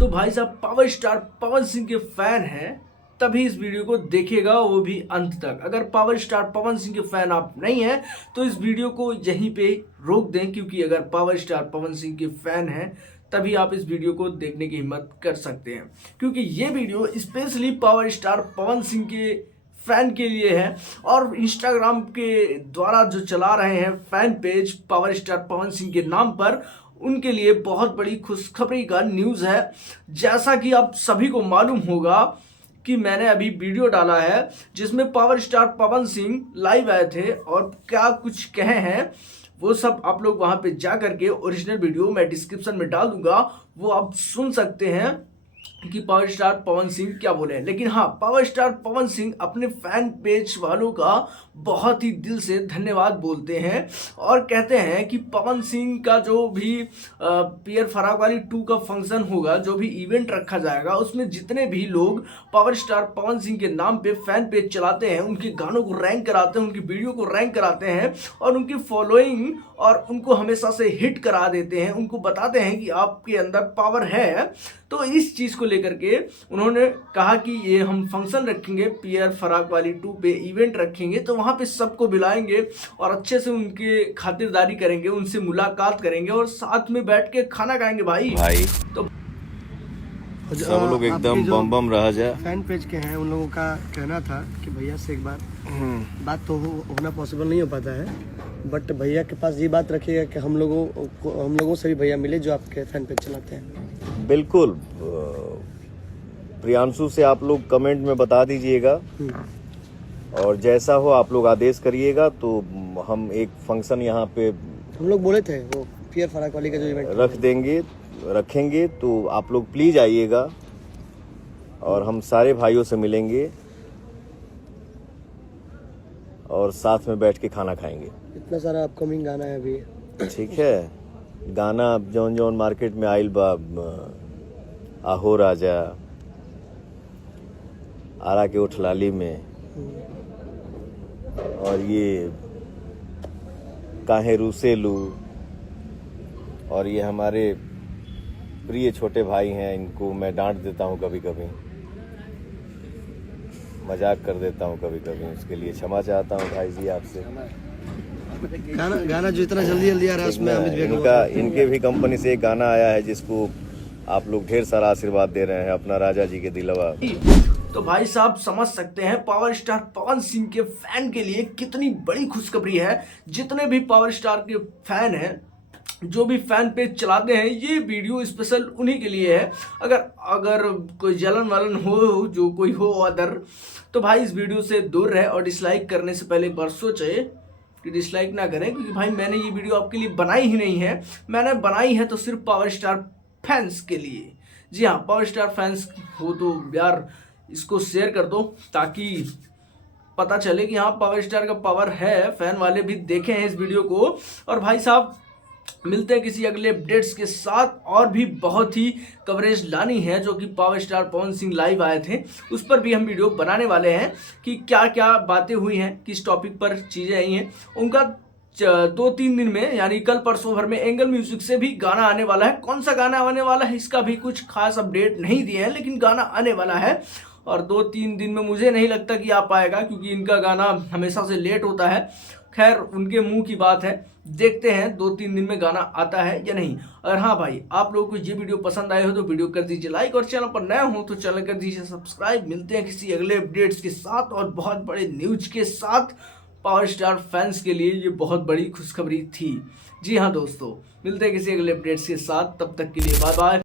तो भाई साहब पावर स्टार पवन सिंह के फैन हैं तभी इस वीडियो को देखिएगा, वो भी अंत तक। अगर पावर स्टार पवन सिंह के फैन आप नहीं हैं तो इस वीडियो को यहीं पे रोक दें, क्योंकि अगर पावर स्टार पवन सिंह के फैन हैं तभी आप इस वीडियो को देखने की हिम्मत कर सकते हैं, क्योंकि ये video specially power star Pawan Singh के फैन के लिए है। और इंस्टाग्राम के द्वारा जो चला रहे हैं fan page power star Pawan Singh के नाम पर, उनके लिए बहुत बड़ी खुशखबरी का न्यूज़ है। जैसा कि आप सभी को मालूम होगा कि मैंने अभी वीडियो डाला है जिसमें power star Pawan Singh live आए थे और क्या कुछ कहे हैं, वो सब आप लोग वहां पे जा करके ओरिजिनल वीडियो मैं डिस्क्रिप्शन में डाल दूंगा, वो आप सुन सकते हैं कि पावर स्टार पवन सिंह क्या बोले हैं। लेकिन हाँ, पावर स्टार पवन सिंह अपने फैन पेज वालों का बहुत ही दिल से धन्यवाद बोलते हैं और कहते हैं कि पवन सिंह का जो भी पियर फरागवाली 2 का फंक्शन होगा, जो भी इवेंट रखा जाएगा, उसमें जितने भी लोग पावर स्टार पवन सिंह के नाम पे फैन पेज चलाते हैं, उनके गानों को रैंक कराते हैं, उनकी वीडियो को रैंक कराते हैं और उनकी फॉलोइंग और उनको हमेशा से हिट करा देते हैं, उनको बताते हैं कि आपके अंदर पावर है। तो इस चीज़ को लेकर के उन्होंने कहा कि ये हम फंक्शन रखेंगे, पियर फरागवाली 2 पे इवेंट रखेंगे, तो वहाँ पे सबको बुलाएंगे और अच्छे से उनके खातिरदारी करेंगे, उनसे मुलाकात करेंगे और साथ में बैठ के खाना खाएंगे भाई। तो सब लोग एकदम बम बम रह जाए। फैन पेज के हैं, उन लोगों का कहना था कि भैया से एक बार बात तो होना पॉसिबल नहीं हो पाता है, बट भैया के पास ये बात रखिएगा कि हम लोगों से भी भैया मिले जो आपके फैन पेज चलाते हैं। बिल्कुल, प्रियांशु से आप लोग कमेंट में बता दीजिएगा और जैसा हो आप लोग आदेश करिएगा, तो हम एक फंक्शन यहाँ पे हम लोग बोले थे वो पियर फरागवाली का जो इवेंट रखेंगे, तो आप लोग प्लीज आइएगा और हम सारे भाइयों से मिलेंगे और साथ में बैठ के खाना खाएंगे। इतना सारा अपकमिंग गाना है अभी, ठीक है। गाना जौन जौन मार्केट में आइल बा, आहो राजा, आरा के उठलाली में, और ये काहे रूसेलू, और ये हमारे प्रिय छोटे भाई हैं, इनको मैं डांट देता हूँ कभी कभी, मजाक कर देता हूँ कभी कभी, उसके लिए क्षमा चाहता हूँ भाई जी आपसे। गाना जो इतना जल्दी आ रहा है उसमें इनके भी कंपनी से एक गाना आया है जिसको आप लोग ढेर सारा आशीर्वाद दे रहे हैं, अपना राजा जी के दिलवा। तो भाई साहब समझ सकते हैं पावर स्टार पवन सिंह के फैन के लिए कितनी बड़ी खुशखबरी है। जितने भी पावर स्टार के फैन हैं, जो भी फैन पेज चलाते हैं, ये वीडियो स्पेशल उन्हीं के लिए है। अगर कोई जलन वलन हो, जो कोई हो अदर, तो भाई इस वीडियो से दूर रहे और डिसलाइक करने से पहले एक बार सोचे कि डिसलाइक ना करें, क्योंकि भाई मैंने ये वीडियो आपके लिए बनाई ही नहीं है। मैंने बनाई है तो सिर्फ पावर स्टार फैंस के लिए। जी हाँ, पावर स्टार फैंस हो तो यार इसको शेयर कर दो, ताकि पता चले कि हाँ पावर स्टार का पावर है, फैन वाले भी देखें इस वीडियो को। और भाई साहब मिलते हैं किसी अगले अपडेट्स के साथ, और भी बहुत ही कवरेज लानी है जो कि power star Pawan Singh live आए थे, उस पर भी हम वीडियो बनाने वाले हैं कि क्या क्या बातें हुई हैं, किस टॉपिक पर चीज़ें आई हैं। उनका 2-3 दिन में, यानी कल परसों भर में एंगल म्यूजिक से भी गाना आने वाला है। कौन सा गाना आने वाला है इसका भी कुछ खास अपडेट नहीं दिए हैं, लेकिन गाना आने वाला है और 2-3 दिन में मुझे नहीं लगता कि आ पाएगा, क्योंकि इनका गाना हमेशा से लेट होता है। खैर उनके मुंह की बात है, देखते हैं 2-3 दिन में गाना आता है या नहीं। और हाँ भाई, आप लोगों को ये वीडियो पसंद आए हो तो वीडियो कर दीजिए लाइक, और चैनल पर नए हो तो चैनल कर दीजिए सब्सक्राइब। मिलते हैं किसी अगले अपडेट्स के साथ और बहुत बड़े न्यूज के साथ। पावर स्टार फैंस के लिए ये बहुत बड़ी खुशखबरी थी। जी हाँ दोस्तों, मिलते हैं किसी अगले अपडेट्स के साथ, तब तक के लिए बाय बाय।